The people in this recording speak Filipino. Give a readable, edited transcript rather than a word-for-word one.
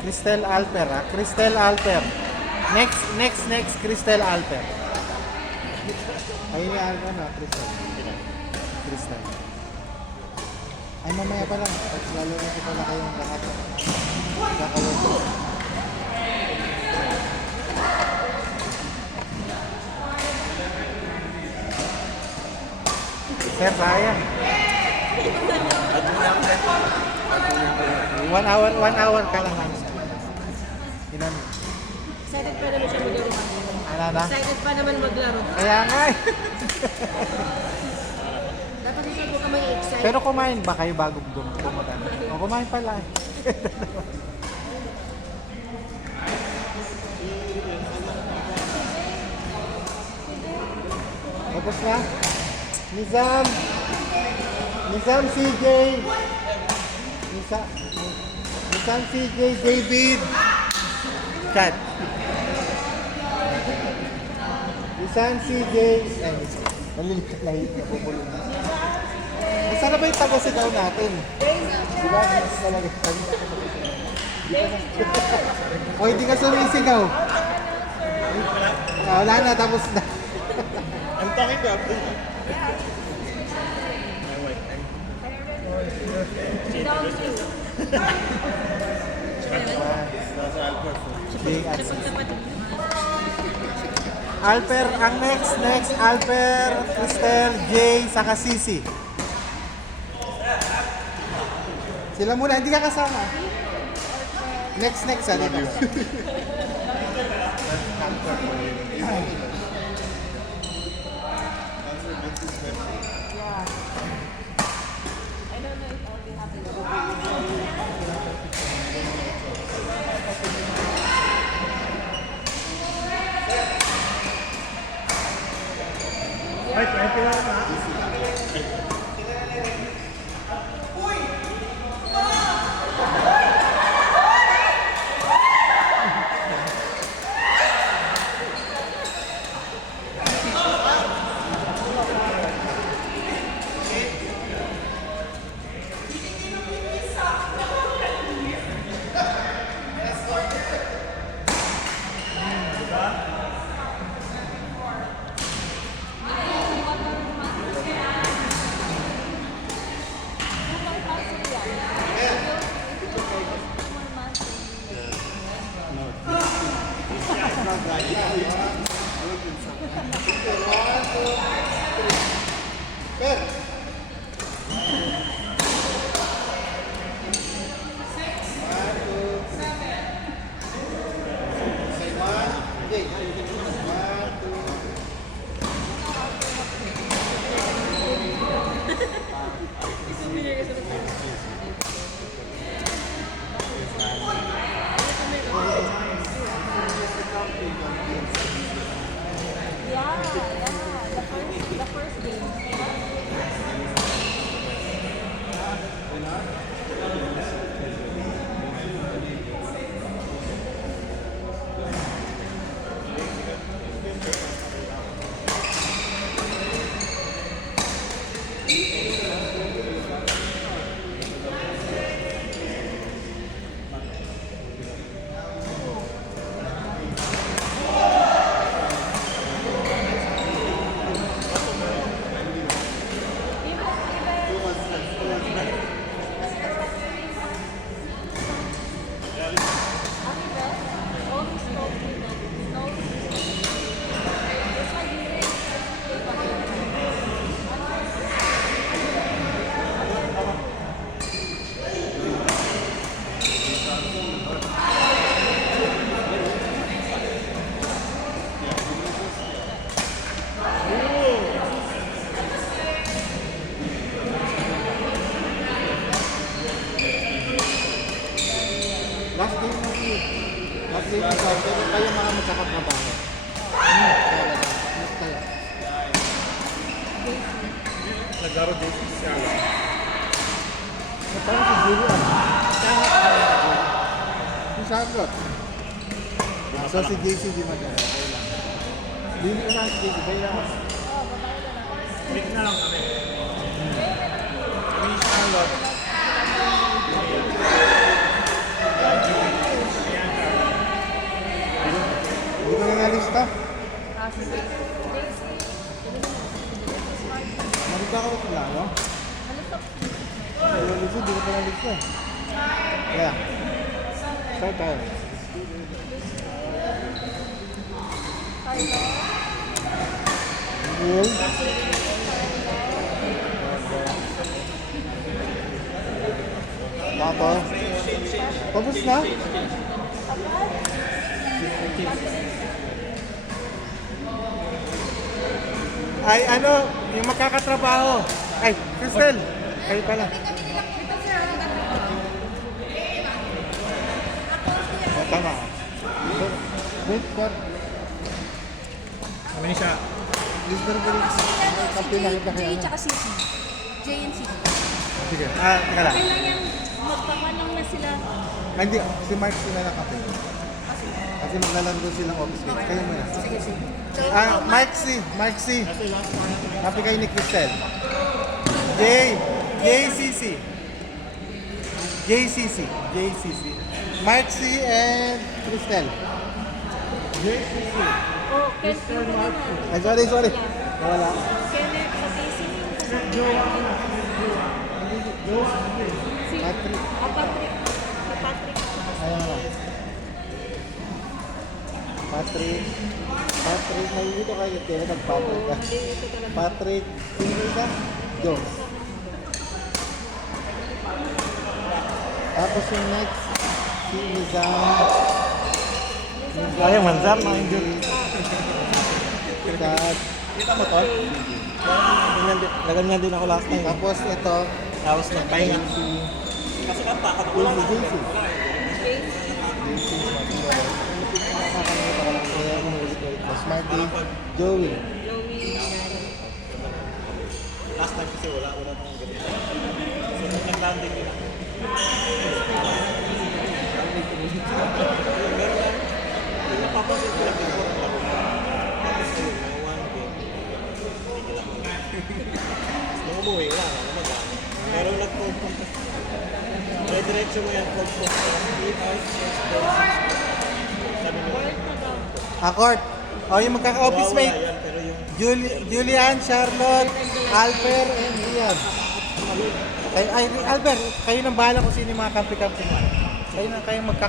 Cristel Alper, ha? Cristel Alper. Next, Cristel Alper. Ayun yung ano, Cristel. Cristel. Ay, mamaya pa lang. Lalo na ko pala kayong lahat. Kakawag. Sir, sayang. 1 hour ka lang. Ilan? Excited pa naman siya maglaro. Ano na? Excited pa naman maglaro. Kaya nga eh. Dapat isa po ka may excited. Pero kumain ba kayo bago pumunta? O kumain pala eh. Tapos na? Nizam CJ! Nizam CJ, David! Chat! Nizam CJ! Ay, nalilit na hit na bubulong na. Masarap ba yung taga-sigaw natin? Diba? Talaga. O hindi ka sumisigaw? Wala na, tapos na. I'm talking to Alper, ang next, Alper, Cristel, Jay, saka Sisi. Sila muna, hindi ka kasama. Next, ano ba? Ay, 21 na. The first game. Last game na si. Last game na sa. Pero kayo mga magkakatrabaho. Kaya. Naglaro din siya. Parang si Julian. Si Charlotte. So si JC di magana. Hindi ko na si JC. Kaya naman. Mix na lang kami. Kami ni Charlotte. Daisy, hindi ko pa nalista. Yeah. Start tayo. Will. Tato. Tapos na? Ay, ano, yung magkakatrabaho. Ay, Crystal, kayo pala. Oh, tama. Wait, sir. Kami siya. Mr. Felix, kape na kita J kaya. tsaka CC. J and CC. Sige. Teka lang. Kailan yan? Magpapanong na sila. Ah, hindi, si Mark sila na kape. Kasi maglalaro silang office mate. Kayo muna. Sige, sige. Mike C. Kape kayo ni Crystal. JCC. Mike C and Crystal. JCC. Oh, Ken naman. Ay, sorry. Wala. Kenneth sa CC. Patrick. Patrick. Patrick. Ayan na. Patrick, nalilito kayo kaya nag-Patrick ka. Patrick, sino ka? Jones. Tapos yung next, si Nizam. Ayaw, Manzam, mga Indian. Kita mo to? Naganyan din ako last time. Tapos ito, Tapos nagpahinga. Kasi kanta, JC. Nakakalimutan ko lang kaya umulit-ulit ko. Smarty, Joey. Last time kasi wala pang ganito. So, nag-landing din ako. Meron lang. Yung napapansin ko lang din ako. Tapos yun, may one game. Tigil ako. Nung umuwi, wala na naman. Pero nag-confirm. May diretso mo yan, confirm. 3 hours, 6 days. Sabi mo, Accord. O, yung magkaka-office wala mate. yan, pero yung Julian, Charlotte, Alper, and Rian. Albert, kayo nang bahala kung sino yung mga kampi-kampi mo. Kayo magkaka